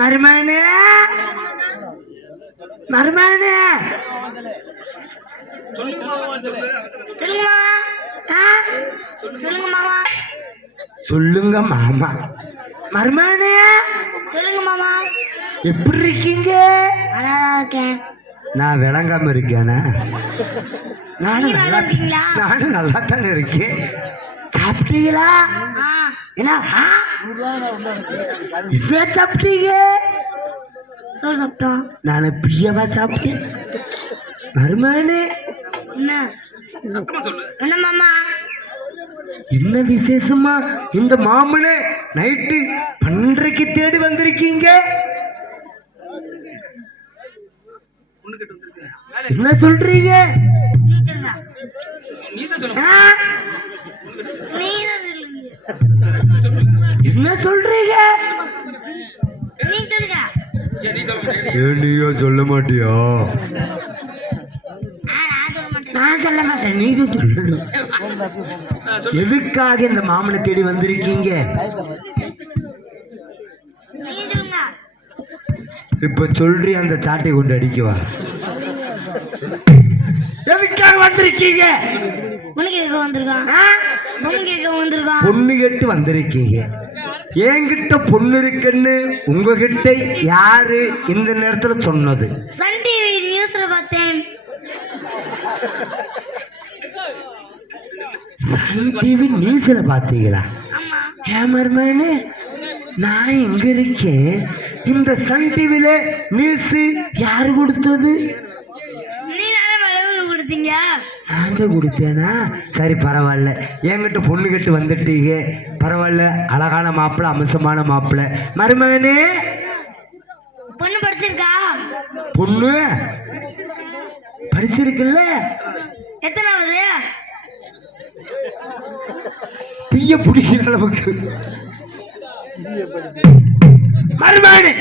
மருமகனே மருமகனே சொல்லுங்க மாமா. மருமகனே சொல்லுங்க மாமா. எப்படி இருக்கீங்க? நல்லா இருக்கேன். நான் விளங்காம இருக்கேனா? நானும் நல்லா தானே இருக்கேன். சாப்பிட்டீங்களா? என்ன சாப்பிட்டீங்க? சாப்பிட்டோம். நான் பிரியவா சாப்பிட்டேன். மருமகனே என்ன மாமா? என்ன விசேஷமா இந்த மாமனே நைட்டு 12:30 தேடி வந்திருக்கீங்க? என்ன சொல்றீங்க? என்ன சொல்றீங்க? நீயோ சொல்ல மாட்டியா? நான் சொல்ல மாட்டேன், நீ சொல்லணும். எதுக்காக இந்த மாமனை தேடி வந்திருக்கீங்க? இப்ப சொல்றி அந்த சாட்டை கொண்டு அடிக்கவா? எதுக்காக வந்திருக்கீங்க? பொண்ணு கேட்டு வந்திருக்கீங்க. என்கிட்ட பொண்ணு இருக்குன்னு உங்ககிட்ட யாரு இந்த நேரத்துல சொன்னது? சன் டிவி நியூஸ்ல பார்த்தேன். சன் டிவி நியூஸ்ல பாத்தீங்களா? ஏன் மருமகனே, நான் எங்க இருக்கேன்? இந்த சன் டிவில நியூஸ் யாரு கொடுத்தது? நான் கொடுத்தேனா? சரி பரவாயில்ல, என்கிட்ட பொண்ணு கட்டு வந்துட்டீங்க, பரவாயில்ல. அழகான மாப்பிள்ள, அம்சமான மாப்பிள்ள. மருமகனே பொண்ணு படிச்சிருக்கா? பொண்ணு படிச்சிருக்குல்ல? எத்தனாவது? பிய பிடிக்கிற அளவுக்கு. மருமகனே,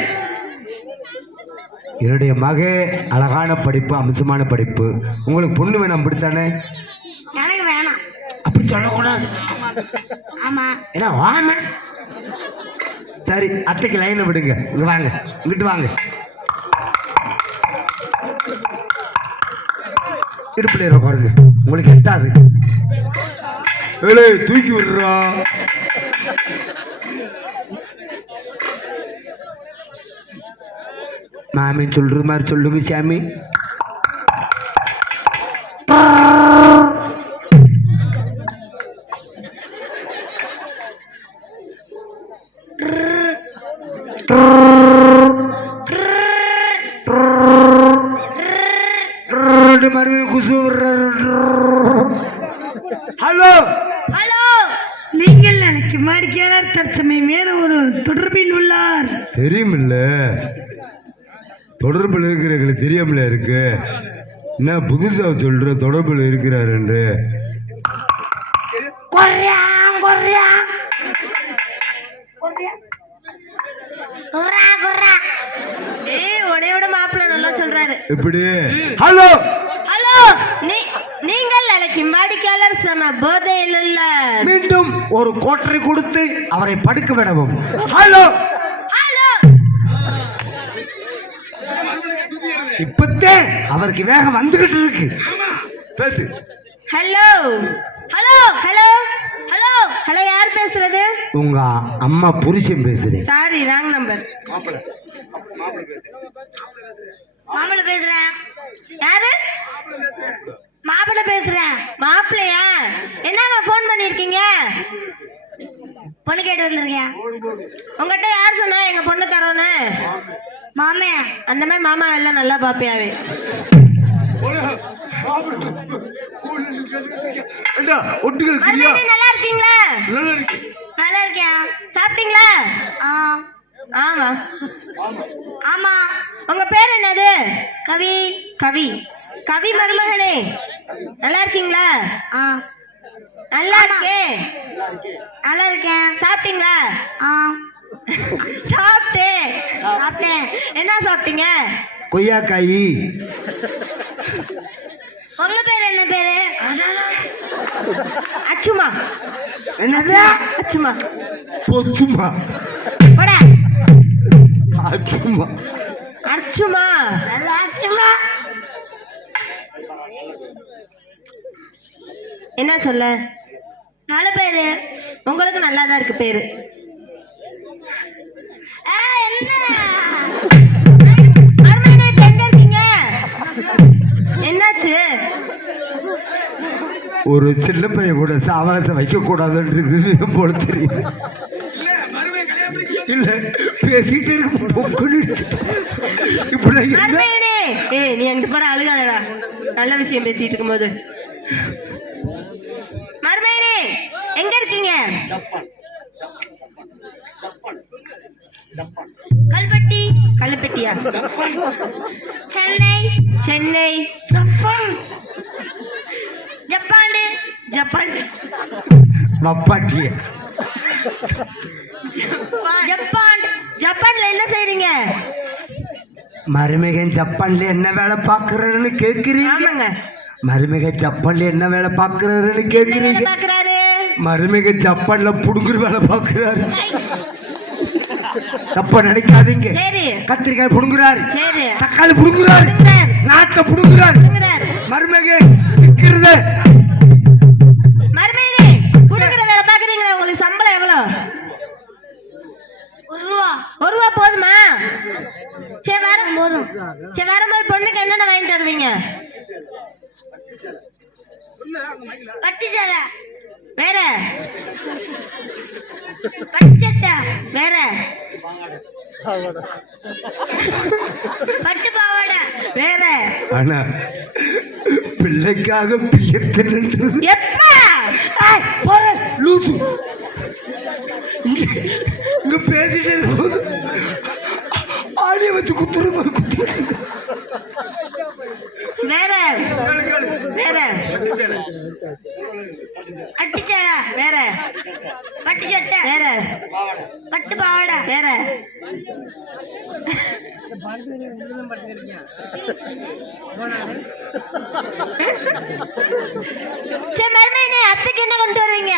என்னுடைய மக அழகான படிப்பு, அம்சமான படிப்பு. உங்களுக்கு பொண்ணு வேணும் அப்படித்தானே? எனக்கு வேணாம். அப்படி சொல்லக்கூடாது. ஆமா. என்ன வாங்க. சரி, அத்தைக்கு லைனை விடுங்க. இங்க வாங்க, இங்கிட்டு வாங்க. இடுப்புல பாருங்க, உங்களுக்கு எட்டாது. தூக்கி விடுறா. மாமி சொல்றது மாதிரி சொல்லுங்க சாமி. ஹலோ ஹலோ, நீங்கள் எனக்கு மாடிக்கையாளர் தற்சமயம் வேணும் ஒரு தொடர்பில் உள்ளார். தெரியுமில்ல, தொடர்பில் இருக்கிறவங்களுக்கு தெரியாமல இருக்கு. என்ன புதுசா சொல்ற தொடர்பில் இருக்கிறாரு? உடையோட மாப்பிள்ள நல்லா சொல்றாரு. எப்படி? ஹலோ ஹலோ, நீங்கள் அழைக்கும் வாடிக்கையாளர் சம போதையில் உள்ள. மீண்டும் ஒரு கோட்டரை கொடுத்து அவரை படுக்க விடவும். ஹலோ ஹலோ, இப்பத்தே அவருக்கு வேகம் வந்துகிட்டு இருக்கு. பேசு. Hello hello hello hello hello, யார் பேசுறது? உங்க அம்மா புருஷன் பேசுறேன். Sorry, wrong number. மாப்பிள்ள பேசுறேன். யாரு? மாப்பிள்ள பேசுறேன். மாப்பிள்ளையா? என்னங்க போன் பண்ணிருக்கீங்க? பொண்ணு கேட்டு வந்திருக்கேன். உங்ககிட்ட யார் சொன்னா எங்க பொண்ணு தரோன்னு? மாமே. அந்த மாதிரி மாமா எல்லாம் நல்லா பாப்பியாவே. நல்லா இருக்கீங்களா? நல்லா இருக்கேன். சாப்பிட்டீங்களா? ஆமா. ஆமா. உங்க பேர் என்னது? கவி. கவி. கவி மருமகனே, நல்லா இருக்கீங்களா? நல்லா இருக்கேன். நல்லா இருக்கேன். சாப்பிட்டீங்களா? சாப்பிட்டேன். சாப்பிட்டேன். என்ன சாப்பிட்டீங்க? கொய்யாக்காய். உங்க பேர் என்ன பேரு? அச்சுமா. என்னது? அச்சுமா. பொச்சுமா. போடா. அச்சுமா. அச்சுமா. அச்சுமா. என்ன சொல்ல? நல்ல பேரு. உங்களுக்கு நல்லாதான் இருக்கு பேரு. எங்க இருக்கீங்க? என்னாச்சு? ஒரு சின்ன பையன் கூட சாவாசம் வைக்க கூடாதுன்றது போல தெரியுது. இல்ல பேசிட்டு நீ எங்கிட்ட போட அழுகாதடா. நல்ல விஷயம் பேசிட்டு இருக்கும்போது. மருமையனே எங்க இருக்கீங்க? கல்பட்டி. கல்பட்டியா? Chennai. Chennai. Japan. Japan. Japan. நப்பாட்டிய. ஜப்பான். ஜப்பான்ல என்ன செய்றீங்க? மருமகன் ஜப்பான்ல என்ன வேலை பாக்குறாருன்னு கேக்குறீங்க? மருமகன் ஜப்பான்ல என்ன வேலை பாக்குறாருன்னு கேக்குறீங்க? மருமகன் ஜப்பான்ல புடுங்குற வேலை பாக்குறாரு. தப்பா நினைக்காதீங்க. கத்திரிக்காய் புடுங்குறாரு, தக்காளி புடுங்குறாரு, நாட்டை புடுங்குறாரு. மருமகன் சிக்கிறது. மருமகனே புடுங்குற வேலை பாக்குறீங்களா? உங்களுக்கு சம்பளம் எவ்வளவு? ஒரு ரூபா போதுமா? சரி வரும் போதும். சரி வரும்போது பொண்ணுக்கு என்னென்ன வாங்கிட்டு வருவீங்க? பட்டு சேலை. வேற? பட்டு சட்டை. வேற? பட்டு பாவாடை. வேற? ஆனா பிள்ளைக்காக பியத்தல் லூசு இங்க பேசிட்டே ஆடிய வச்சு குத்துறது வேற? வேற? பட்டு சேலை. வேற? பட்டு சட்டை. வேற? பட்டு பாவாடை. வேற? சரி மருமையனே அத்தைக்கு என்ன கொண்டு வருவீங்க?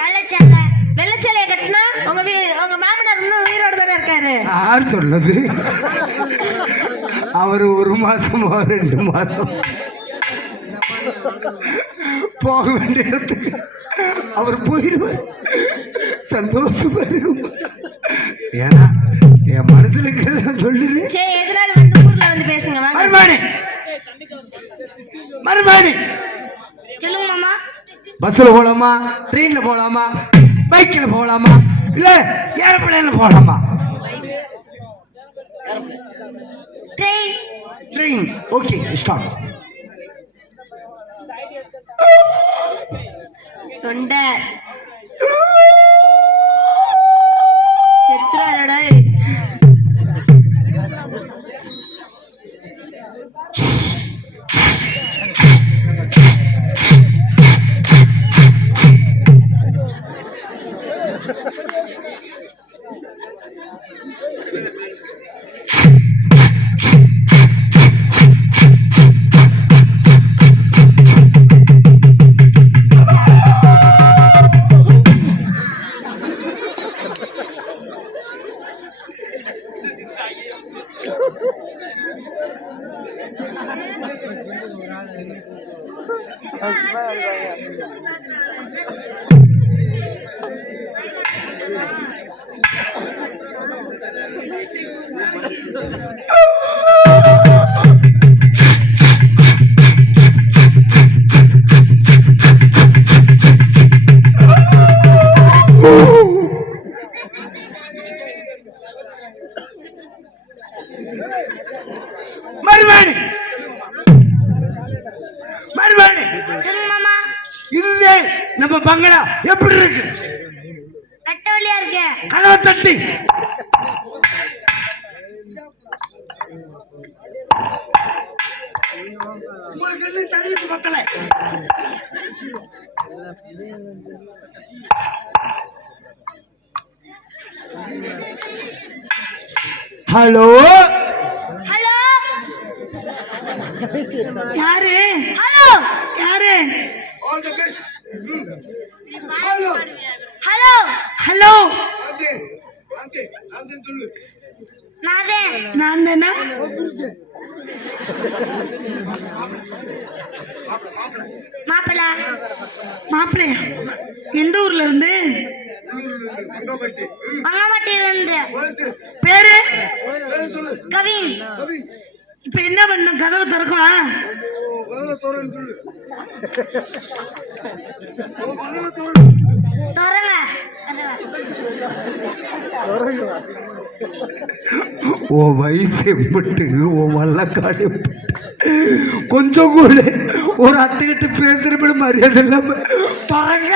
வெள்ளச்சேலை. வெள்ளச்சேலையை கட்டினா உங்க மாமனார் இன்னும் உயிரோடு தானே இருக்காரு? யார் சொன்னது? அவரு 1 மாசமா 2 மாசம் போக வேண்டிய இடத்துக்கு அவர் போயிடுவார். சந்தோஷமா இருக்கும். ஏன்னா என் மனசுல இருக்கிறத சொல்லிடுறேன். சரி எதனால வந்து ஊர்ல வந்து பேசுங்க. மருமானி மருமானி சொல்லுங்க மாமா. பஸ்ல போலாமா, ட்ரெயின்ல போலாமா, பைக்ல போலாமா, இல்ல ஏரோப்ளேன்ல போலாமா? ட்ரெயின். ட்ரெயின். Okay start. தொண்டை செத்துறாதடா. மருமானி மருமானி மாமா. இதுவே நம்ம பங்களா எப்படி இருக்கு? கட்ட வழியா இருக்கு. கதவை தட்டி உங்களுக்கு தண்ணி பத்தல. ஹலோ ஹலோ யாரு ஹலோ யாரு ஹலோ ஹலோ நான் தானா மாப்பிள்ள மாப்பிள்ளையா எந்த ஊர்ல இருந்து மங்கம்பட்டியில இருந்து பேரு கவின் இப்ப என்ன பண்ண கதவு திறக்குமா தொடங்க ஓ வயசு எம்பிட்டு ஓ வல்லக்காடு கொஞ்சம் கூட ஒரு அத்தைகிட்ட பேசுறப்ப மரியாதை இல்லாம தொடங்க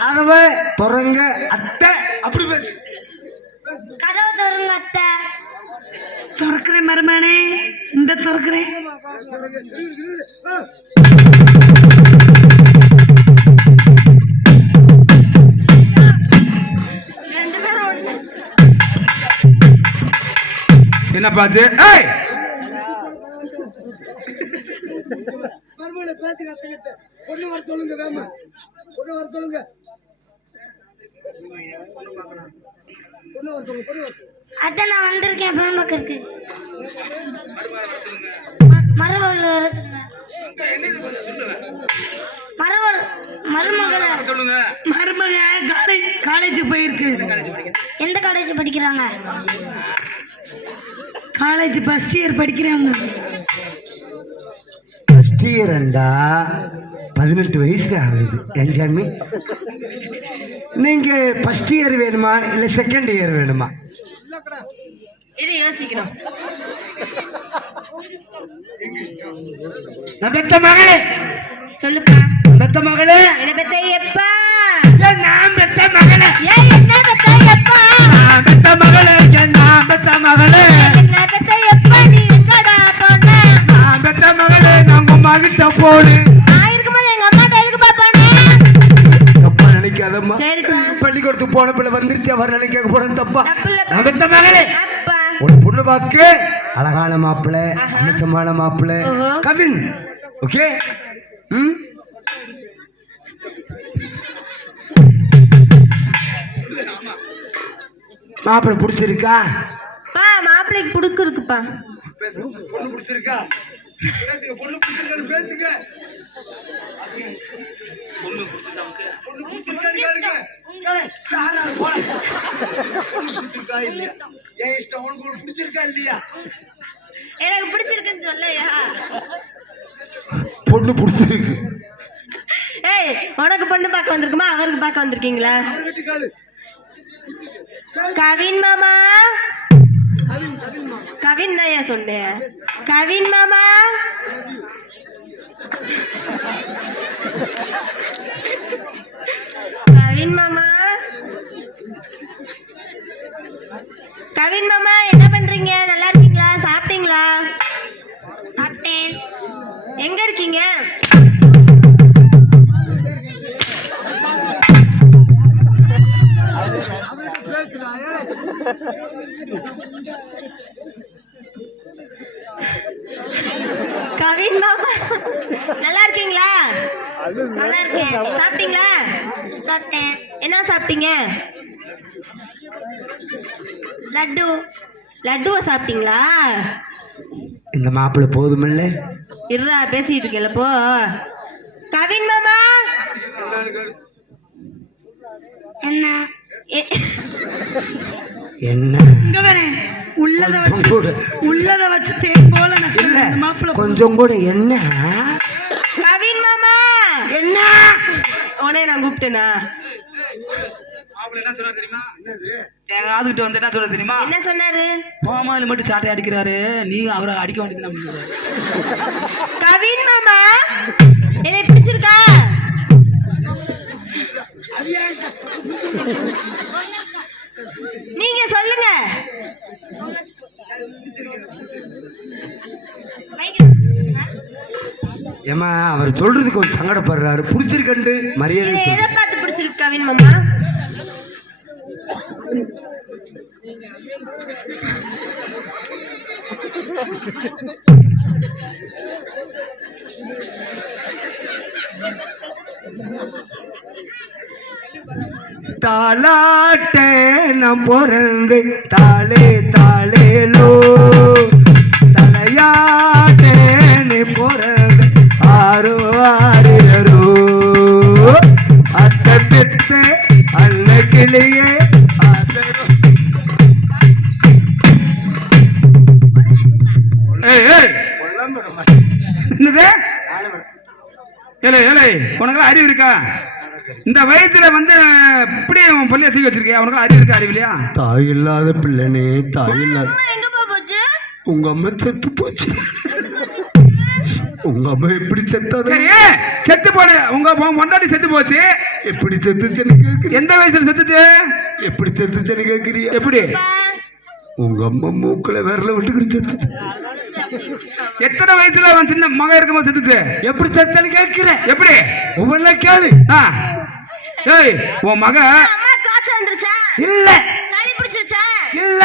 கதவை தொடங்க அத்தை அப்படி பேசு கதவு தொடங்க அத்தை திறக்கிறேன் மருமானே இந்த திறக்கிறேன் என்ன பாச்சு பொண்ணு வர சொல்லுங்க வேமா பொண்ணு வர சொல்லுங்க பொண்ணு வர சொல்லுங்க அத்தை நான் வந்திருக்கேன் பெருமக்களுக்கு மருமகள் மருமக காலேஜ் போயிருக்கு எந்த காலேஜ் படிக்கிறாங்க காலேஜ் ஃபர்ஸ்ட் இயர் படிக்கிறாங்க ஃபர்ஸ்ட் இயர்ண்டா 18 வயசு ஆகுது என்ஜாமி நீங்க ஃபர்ஸ்ட் இயர் வேணுமா இல்ல செகண்ட் இயர் வேணுமா இது யோசிக்கிறோம் நான் பெத்த மகளே சொல்லுப்பா பெத்த மகளே என்ன பெத்த எப்பா நான் பெத்த மகளே ஏய் என்ன பெத்த எப்பா நான் பெத்த மகளே நான் பெத்த மகளே என்ன பெத்த எப்பா நீ எங்கடா போன நான் பெத்த மகளே நான் உம்மா கிட்ட போடு நான் இருக்கும்போது எங்க அம்மா எதுக்குப்பா போனே தப்பா நினைக்காதம்மா சரிப்பா பள்ளிக்கூடத்துக்கு போன பிள்ளை வந்துருச்சு அவர் நினைக்க போறேன் தப்பா தப்பில்லைப்பா. நான் பெத்த மகளே அப்பா ஒரு பொண்ணு பாக்கு அழகான மாப்பிள்ளை அமிசமான மாப்பிள்ளை ஓஹோ. கவின் ஓகே ம் மாப்பிள்ளை பிடிச்சிருக்கா பா மாப்பிள்ளைக்கு புடுக்கு இருக்குப்பா பொண்ணு பிடிச்சிருக்கா பேசுங்க பொண்ணு பிடிச்சிருக்கான்னு பேசுங்க பொண்ணு பிடிச்சிருக்கான்னு கேளுங்க ஏன் இஷ்டம் உனக்கு பிடிச்சிருக்கா இல்லையா எனக்கு பிடிச்சிருக்குன்னு சொல்லையா பொண்ணு பிடிச்சிருக்கு ஏய் உனக்கு பொண்ணு பார்க்க வந்திருக்குமா அவருக்கு பார்க்க வந்திருக்கீங்களா கவின் மாமா கவின் தான் ஏன் சொன்னேன் கவின் மாமா கவின் மாமா கவின் மாமா என்ன பண்றீங்க நல்லா இருக்கீங்களா சாப்பிட்டீங்களா சாப்பிட்டேன் எங்க இருக்கீங்க கவின் மாமா நல்லா இருக்கீங்களா நல்லா இருக்கேன் சாப்பிட்டீங்களா சாப்பிட்டேன் என்ன சாப்பிட்டீங்க லட்டு லட்டுவை சாப்பிட்டீங்களா இந்த மாப்பிள்ளை போதுமில்ல இருடா பேசிட்டு இருக்கல போ கவின் மாமா என்ன என்ன இங்க வரேன் உள்ளத கொஞ்சம் வச்சு கூட. உள்ளத வச்சு தேன் போல இல்ல நக்கல் மாப்பிள்ள கொஞ்சம் கூட என்ன கவின் மாமா என்ன உடனே நான் கூப்பிட்டேனா ஆதுகிட்ட வந்து என்ன சொல்ல தெரியுமா என்ன சொன்னாரு கோமாதிரி மட்டும் சாட்டை அடிக்கிறாரு நீ அவரை அடிக்க வேண்டியது அப்படின்னு சொல்றாரு. கவின் மாமா என்னை பிடிச்சிருக்கா நீங்க சொல்லுங்க ஏமா அவர் சொல்றதுக்கு கொஞ்சம் சங்கடப்படுறாரு பிடிச்சிருக்கண்டு மரியாதை இதை சொல்லு. எதை பார்த்து பிடிச்சிருக்கு கவின் மாமா தாலாட்ட நான் பிறந்து தாளே தாளேலோ தலையாட்ட நீ பிறந்து ஆரோ ஆரோ அத்தை பெத்த அல்ல கிளியே ஆதரோ. என்னது ஏலே ஏலே உனக்கெல்லாம் அறிவு இருக்கா? இந்த வயசுல வந்து இப்படி உன் பள்ளியை தூக்கி வச்சிருக்கியா? உனக்கு அறிவு இருக்கா? அறிவிலையா? தாய் இல்லாத பிள்ளைனே தாய் இல்லாத எங்கப்பா போச்சு? உங்க அம்மா செத்து போச்சு. உங்க அம்மா எப்படி செத்தாத? சரி செத்து போடு. உங்க பொண்டாட்டி செத்து போச்சு. எப்படி செத்துச்சுன்னு கேக்குறீ? எந்த வயசுல செத்துச்சு? எப்படி செத்துச்சுன்னு கேக்குறியா? எப்படி? உங்க அம்மா மூக்குல விரல விட்டுக்கிட்டு செத்து. எத்தனை வயசுல அவன் சின்ன மகன் இருக்கும்போது செத்துச்சு? எப்படி செத்துன்னு கேட்கிற? எப்படி? ஒவ்வொன்ன கேளு. ஏய் உன் மகன் அம்மா காய்ச்சல் வந்துருச்சா? இல்ல சளி பிடிச்சிருச்சா? இல்ல